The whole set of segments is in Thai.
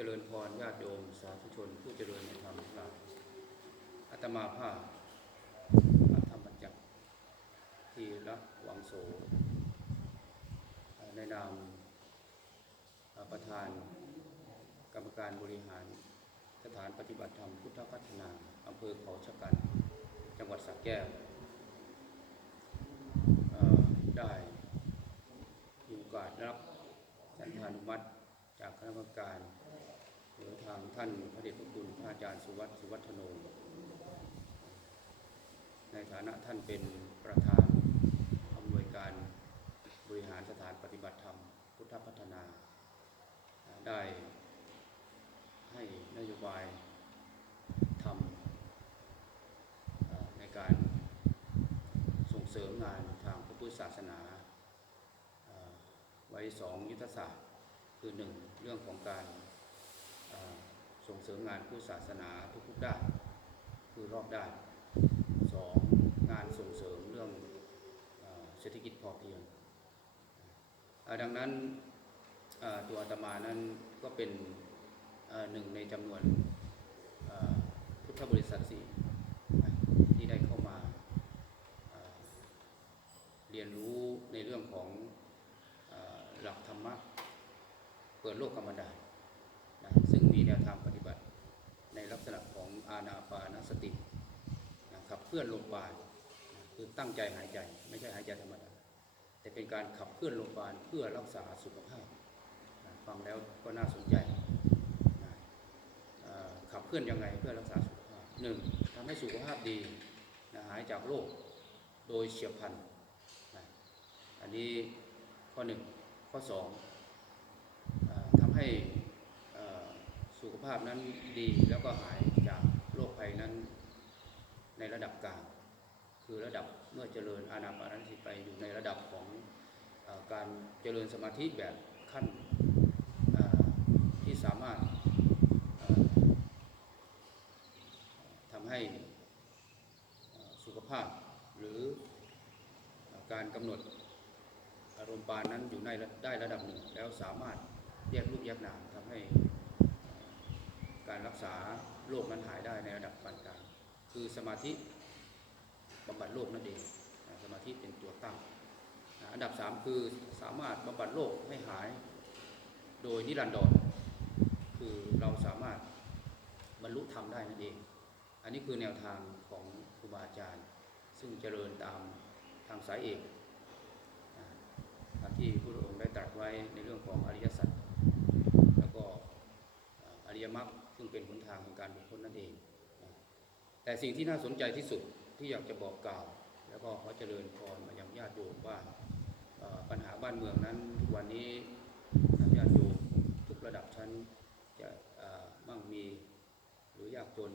จริญพรญาติโยมสาธุชน ผู้เจริญในธรรมทั้งหลายอาตมาภาพพระธรรมบัญญัติที่รักวังโสในนามประธานกรรมการบริหาร สถานปฏิบัติธรรมพุทธพัฒนาอำเภอเขาชะกัน จังหวัดสระแก้วได้มีโอกาสรับสันธานุมัติจากคณะกรรมการ ทางท่านพระเดชพระคุณพระอาจารย์สุวัตสุวัฒโน ในฐานะท่านเป็นประธานอำนวยการบริหารสถานปฏิบัติธรรม พุทธพัฒนา ได้ให้นโยบายทำในการส่งเสริมงานทางพระพุทธศาสนา ไว้สองยุทธศาสตร์ คือหนึ่งเรื่องของการ ริมงานพุทธศาสนาทุกๆด้านคือรอบด้านสองงานส่งเสริมเรื่องเศรษฐกิจพอเพียง ดังนั้นตัวอาตมานั้นก็เป็นหนึ่งในจำนวนพุทธบริษัทสี่ที่ได้เข้ามาเรียนรู้ในเรื่องของหลักธรรมะเปิดโลกธรรมดานะซึ่งมีแนวทางปฏิบัติในลักษณะข อาณาปานสตินะครับเพื่อนลมปานะคือตั้งใจหายใจไม่ใช่หายใจธรรมดาแต่เป็นการขับเคลื่อนลมปราณเพื่อรักษาสุขภาพ ฟังแล้วก็น่าสนใจ ขับเคลื่อนยังไงเพื่อรักษาสุขภาพหนึ่งทำให้สุขภาพดีหายจากโรคโดยเฉียบพลัน อันนี้ข้อหนึ่งข้อสองอทำให้สุขภาพนั้นดีแล้วก็หายจาก ภัยนั้นในระดับกลาง คือระดับเมื่อเจริญอานาปานสติไปอยู่ในระดับของอการเจริญสมาธิแบบขั้นที่สามารถทำให้สุขภาพหรือการกำหนดอารมณ์ปานนั้นอยู่ในได้ระดับหนึ่ง แล้วสามารถแยกรูปแยกนามทำให้ การรักษาโรคนั้นหายได้ในระดับปานกลางคือสมาธิบำบัดโรคนั่นเองสมาธิเป็นตัวตั้งนะอันดับสามคือสามารถบำบัดโรคให้หายโดยนิรันดรคือเราสามารถบรรลุธรรมได้นั่นเอง อันนี้คือแนวทางของครูบาอาจารย์ ซึ่งเจริญตามทางสายเอกตามที่พระองค์ได้ตรัสไว้ในเรื่องของอริยสัจแล้วก็อริยมรรค งเป็นหนทางของการบุคคลนั่นเอง แต่สิ่งที่น่าสนใจที่สุดที่อยากจะบอกกล่าว แล้วก็ขอเจริญพรมายังญาติโยมว่าปัญหาบ้านเมืองนั้นทุกวันนี้ญาติโยมทุกระดับชั้นจะมั่งมีหรือยากจน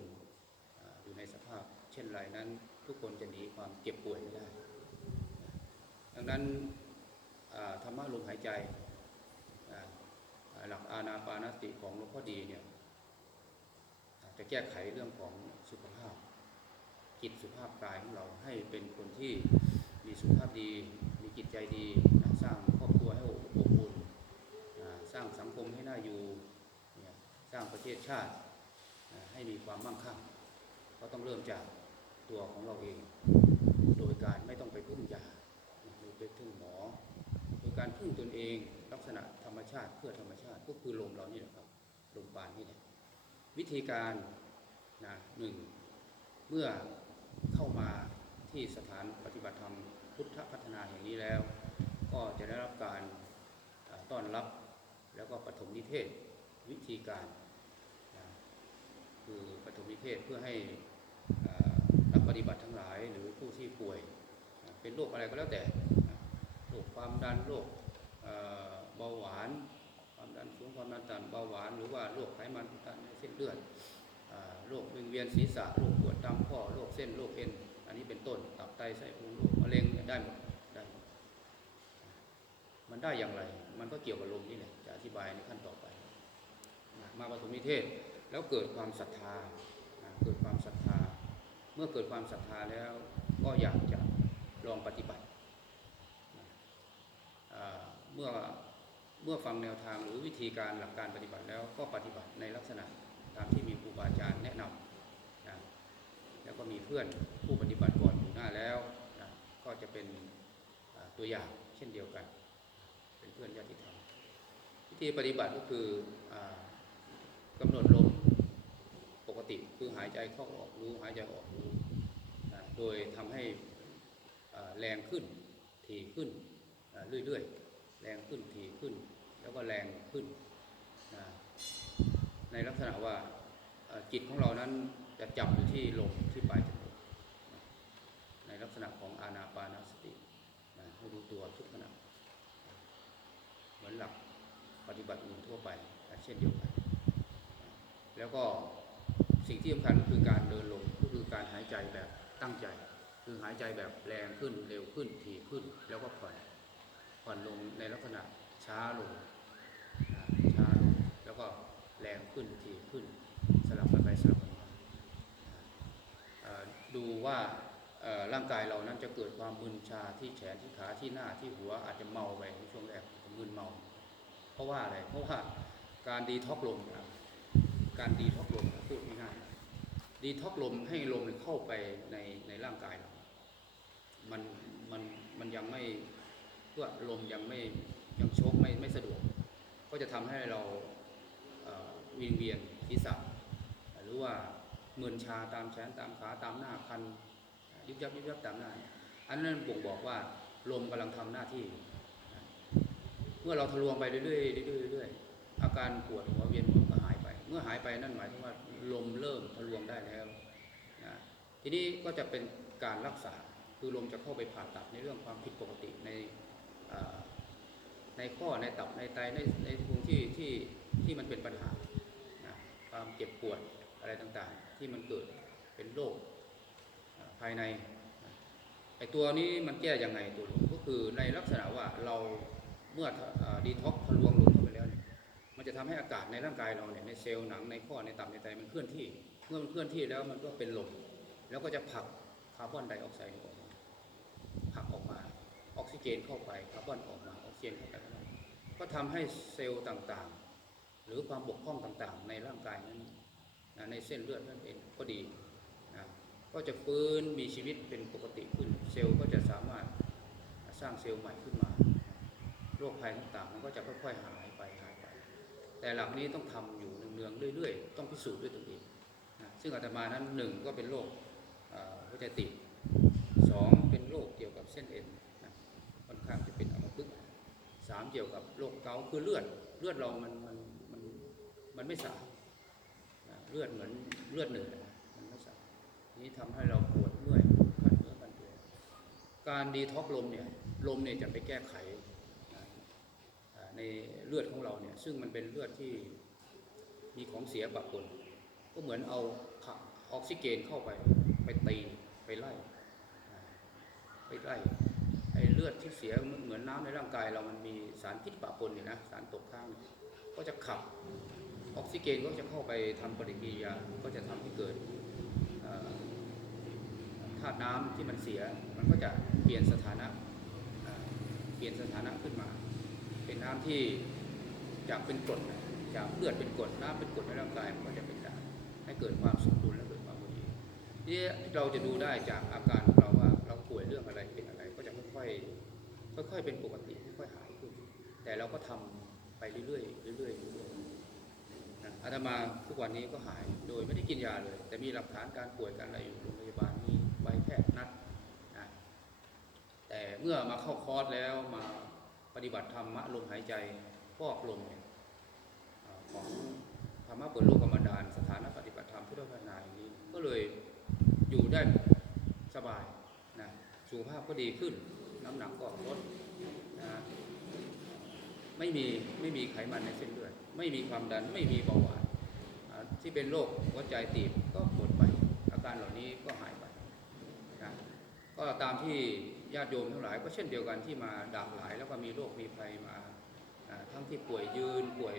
ออยู่ในสภาพ เช่นไรนั้น ทุกคนจะหนีความเจ็บป่วยไม่ได้ ดังนั้นธรรมะลมหายใจหลักอานาปานสติของหลวงพ่อดีเนี่ย แก้ไขเรื่องของสุขภาพจิตสุขภาพกายของเราให้เป็นคนที่มีสุขภาพดี มีจิตใจดีสร้างครอบครัวให้อบอุ่นสร้างสังคมให้น่าอยู่สร้างประเทศชาติให้มีความมั่งคั่งก็ต้องเริ่มจากตัวของเราเอง โดยการไม่ต้องไปพึ่งยาหรือไปพึ่งหมอ โดยการพึ่งตนเองลักษณะธรรมชาติเพื่อธรรมชาติก็คือลมเรานี่แหละครับลมปานนี่แหละ ธีการนะหนึ่งเมื่อเข้ามาที่สถานปฏิบัติธรรมพุทธพัฒนาแห่งนี้แล้ว ก็จะได้รับการต้อนรับแล้วก็ปฐมนิเทศวิธีการนะคือปฐมนิเทศเพื่อให้นักปฏิบัติทั้งหลายหรือผู้ที่ป่วยเป็นโรคอะไรก็แล้วแต่นะโรคความดันโรคเบาหวาน ความดันสูงความดันต่ำเบาหวาน หรือว่าโรคไขมันตันในเส้นเลือด โรควิงเวียนศีรษะโรคปวดตามข้อโรคเส้นโรคเอ็นอันนี้เป็นต้นตับไตไส้พุงโรคมะเร็งได้หมดได้มันได้อย่างไร มันก็เกี่ยวกับลมนี่แหละจะอธิบายในขั้นต่อไป มาปฐมนิเทศแล้วเกิดความศรัทธาเกิดความศรัทธา เมื่อเกิดความศรัทธาแล้วก็อยากจะลองปฏิบัติเมื่อเมื่อฟังแนวทางหรือวิธีการหลักการปฏิบัติแล้วก็ปฏิบัติในลักษณะ ตามที่มีครูบาอาจารย์แนะนำนะแล้วก็มีเพื่อนผู้ปฏิบัติก่อนอยู่หน้าแล้วนะก็จะเป็นตัวอย่างเช่นเดียวกัน เป็นเพื่อนญาติธรรมวิธีปฏิบัติก็คืออกำหนดลมปกติคือหายใจเข้าออกรู้หายใจออกรู้นะโดยทำให้แรงขึ้นถี่ขึ้นเรื่อยๆ แรงขึ้นถี่ขึ้น แล้วก็แรงขึ้น ในลักษณะว่าจิตของเรานั้นจะจับอยู่ที่ลมที่ปลายจมูกในลักษณะของอานาปานาสติให้รู้ตัวทุกขณะเหมือนหลักปฏิบัติอื่นทั่วไปเช่นเดียวกัน แล้วก็สิ่งที่สำคัญก็คือการเดินลงก็คือการหายใจแบบตั้งใจ คือหายใจแบบแรงขึ้นเร็วขึ้นถี่ขึ้น แล้วก็ผ่อนผ่อนลงในลักษณะช้าลงช้าลงแล้วก็ แรงขึ้นถี่ขึ้น สลับกันไปสลับกันมาดูว่าร่างกายเรานั้นจะเกิดความมึนชาที่แขนที่ขาที่หน้าที่หัวอาจจะเมาไปในช่วงแรกมึนเมา เพราะว่าอะไรเพราะว่าการดีท็อกลมครับการดีท็อกลมพูดง่ายๆดีท็อกลมให้ลมเข้าไปในในร่างกายเรา มันมันมันยังไม่เพื่อลมยังไม่ยังโชกไม่ไม่สะดวก ก็จะทำให้เรา อ่อวิงเวียนศีรษะหรือว่าเมึนชาตามแขนตามขาตามหน้าคันยุบยับยุบยับตามหน้า อันนั้นบ่งบอกว่าลมกำลังทำหน้าที่ เมื่อเราทะลวงไปเรื่อยๆเรื่อยๆเรื่อยอาการปวดหัวเวียนหัวก็หายไป เมื่อหายไปนั่นหมายถึงว่าลมเริ่มทะลวงได้แล้วนะทีนี้ก็จะเป็นการรักษาคือลมจะเข้าไปผ่าตัดในเรื่องความผิดปกติในในข้อในตับในไตในในตรงที่ที่ที่มันเป็นปัญหา ความเจ็บปวดอะไรต่างๆ ที่มันเกิดเป็นโรคภายในไอตัวนี้มันแก้ยังไงตัวนี้ก็คือในลักษณะว่าเราเมื่อดีท็อกทะลวงลงเข้าไปแล้วเนี่ยมันจะทำให้อากาศในร่างกายเราเนี่ยในเซลล์หนังในข้อในตับในไตมันเคลื่อนที่ เมื่อมันเคลื่อนที่แล้วมันก็เป็นลมแล้วก็จะผลักคาร์บอนไดออกไซด์ออกมาผลักออกมา ออกซิเจนเข้าไปคาร์บอนออกมาออกซิเจนเข้าไปก็ทำให้เซลล์ต่างๆ หรือความบกพร่องต่างๆ ในร่างกายนั้นนะในเส้นเลือดนั่นเองก็ดีนะก็จะฟื้นมีชีวิตเป็นปกติขึ้น เซลล์ก็จะสามารถสร้างเซลล์ใหม่ขึ้นมา โรคภัยต่างๆ มันก็จะค่อยๆหายไปหายไป แต่หลักนี้ต้องทำอยู่เนืองๆเรื่อยๆ ต้องพิสูจน์ด้วยตัวเองนะซึ่งอาตมานั้นหนึ่งก็เป็นโรคหัวใจติดสองเป็นโรคเกี่ยวกับเส้นเอ็นนะค่อนข้างจะเป็นอัมพฤกษ์สามเกี่ยวกับโรคเกาตคือเลือดเลือดเรามันมัน มันไม่สะอาดเลือดเหมือนเลือดเหนือนะมันไม่สะอาดนี้ทำให้เราปวดเมื่อยขันเนื้อขันตัวการดีท็อกลมเนี่ยลมเนี่ยจะไปแก้ไขในเลือดของเราเนี่ยซึ่งมันเป็นเลือดที่มีของเสียปะปนก็เหมือนเอาออกซิเจนเข้าไปไปตีไปไล่ไปไล่ไอ้เลือดที่เสียเหมือนเหมือนน้ำในร่างกายเรามันมีสารพิษปะปนอยู่นะสารตกค้างก็จะขับ ออกซิเจนก็จะเข้าไปทำปฏิกิริยาก็จะทำให้เกิดธาตุน้ำที่มันเสีย มันก็จะเปลี่ยนสถานะเปลี่ยนสถานะขึ้นมา เป็นน้ำที่จากเป็นกรดจากเลือดเป็นกรดน้ำเป็นกรดในร่างกายมันก็จะเป็นด่างให้เกิดความสมดุลและเกิดความพอดีที่เราจะดูได้จากอาการของเราว่าเราป่วยเรื่องอะไรเป็นอะไร ก็จะค่อยๆค่อยๆเป็นปกติค่อยๆหายขึ้นแต่เราก็ทำไปเรื่อยๆเรื่อยๆเรื่อยๆ อาตมาทุกวันนี้ก็หายโดยไม่ได้กินยาเลย แต่มีหลักฐานการป่วยการอะไรอยู่โรงพยาบาลมีใบแพทย์นัดนะแต่เมื่อมาเข้าคอร์สแล้วมาปฏิบัติธรรมะลมหายใจฟอกลมเนี่ยของธรรมะเปิดโลกกรรมดาน สถานะปฏิบัติธรรมพุทธภาวนาอย่างนี้ ก็เลยอยู่ได้สบายนะสุขภาพก็ดีขึ้น น้ำหนักก็ลดนะไม่มีไม่มีไขมันในเส้นเลือด ไม่มีความดันไม่มีเบาหวานที่เป็นโรคหัวใจตีบก็หมดไป อาการเหล่านี้ก็หายไปนะก็ตามที่ญาติโยมทั้งหลาย ก็เช่นเดียวกันที่มาดากหลาย แล้วก็มีโรคมีภัยมาทั้งที่ป่วยยืนป่วย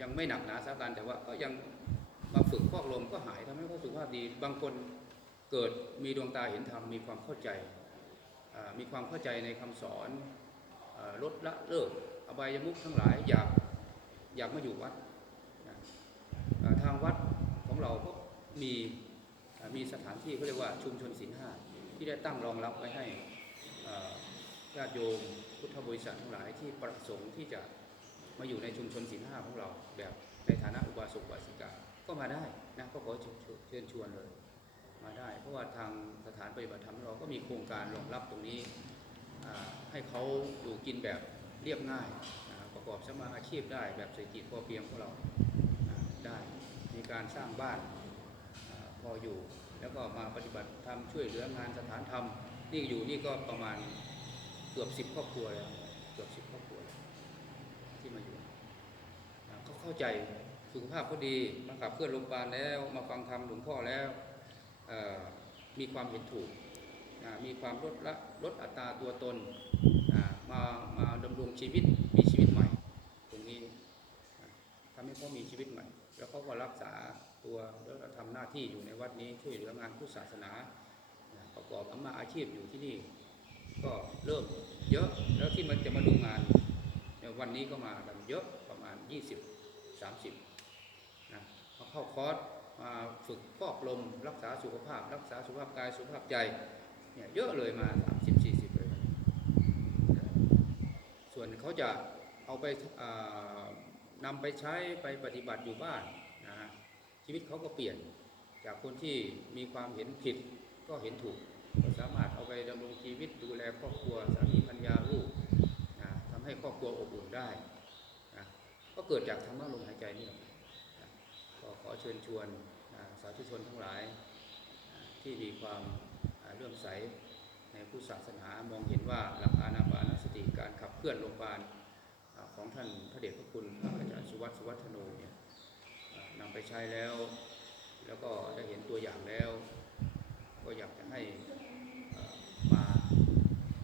ยังไม่หนักหนาสาการแต่ว่าก็ยังมาฝึกฟอกลมก็หายทำให้เขาสุขภาพดี บางคนเกิดมีดวงตาเห็นธรรมมีความเข้าใจ มีความเข้าใจในคำสอนอลดละเลิกออบายมุขทั้งหลายอยาก อยากมาอยู่วัดทางวัดของเราก็มีมีสถานที่เขาเรียกว่าชุมชนศีลห้าที่ได้ตั้งรองรับไว้ให้ญาติโยมพุทธบริษัททั้งหลายที่ประสงค์ที่จะมาอยู่ในชุมชนศีลห้าของเรา แบบในฐานะอุบาสกอุบาสิกาก็มาได้นะก็ขอเชิญชวนเลย มาได้ เพราะว่าทางสถานปฏิบัติธรรมเราก็มีโครงการรองรับตรงนี้ให้เขาอยู่กินแบบเรียบง่าย ประกอบสมาอาชีพได้แบบเศรษฐกิจพอเพียงของเราได้มีการสร้างบ้านอพออยู่ แล้วก็มาปฏิบัติธรรมช่วยเหลืองานสถานธรรมนี่อยู่นี่ก็ประมาณเกือบสิบครอบครัวแล้วเกือบสิบครอบครัวที่มาอยู่เขาเข้าใจสุขภาพเขาดีมาขับเคลื่อนโรงพยาบาลแล้วมาฟังธรรมหลวงพ่อแล้วมีความเห็นถูก มีความลดละลดอัตราตัวตนอ่ามามาดำรงชีวิตมีชีวิตใหม่ ตรงนี้อ่าทำให้เขามีชีวิตใหม่ แล้วเขาก็รักษาตัวแล้วทำหน้าที่อยู่ในวัดนี้ช่วยเหลืองานพุทธศาสนา ประกอบอามาอาชีพอยู่ที่นี่ ก็เริ่มเยอะแล้วที่มันจะมาดูงานเนี่ยวันนี้ก็มากันเยอะประมาณ 20 30นะเขาเข้าคอร์สมาฝึกฟอกลม รักษาสุขภาพ รักษาสุขภาพกายสุขภาพใจ เนี่ยเยอะเลยมา30 40เลยส่วนเขาจะเอาไปนำไปใช้ไปปฏิบัติอยู่บ้านนะฮะชีวิตเขาก็เปลี่ยนจากคนที่มีความเห็นผิดก็เห็นถูกก็สามารถเอาไปดำรงชีวิตดูแลครอบครัวสามีภรรยาลูกนะทำให้ครอบครัวอบอุ่นได้นะก็เกิดจากธรรมะลมหายใจนี่แหละก็ขอเชิญชวนสาธุชนทั้งหลายที่มีความ ลื่อมใสในพุทธศาสนามองเห็นว่าหลักอานาปานสติการขับเคลื่อนโรงพยาบาลของท่านพระเดชพระคุณพระอาจารย์สุวัตสุวัฒโนเนี่ยนำไปใช้แล้ว แล้วก็ได้เห็นตัวอย่างแล้ว ก็อยากจะให้มา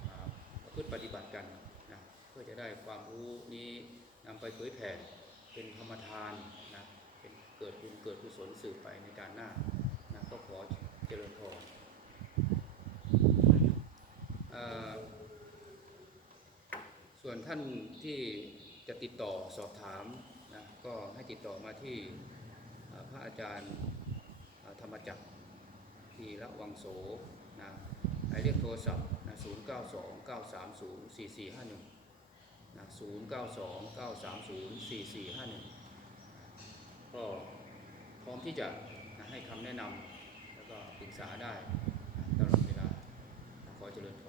อ่าประพฤติปฏิบัติกันนะเพื่อจะได้ความรู้นี้นำไปเผยแผ่เป็นธรรมทานนะเป็นเกิดบุญเกิดกุศลสืบไปในการหน้านะก็ขอเจริญพรเอ่อ ส่วนท่านที่จะติดต่อสอบถามนะก็ให้ติดต่อมาที่พระอาจารย์ธรรมจักรทีละวังโสนะหมายเรียกโทรศัพท์นะ0 9 2 9 3 0 4 4 5 1นะ0 9 2 9 3 0 4 4 5 1 ก็พร้อมที่จะให้คำแนะนำแล้วก็ปรึกษาได้ตลอดเวลาขอเจริญพร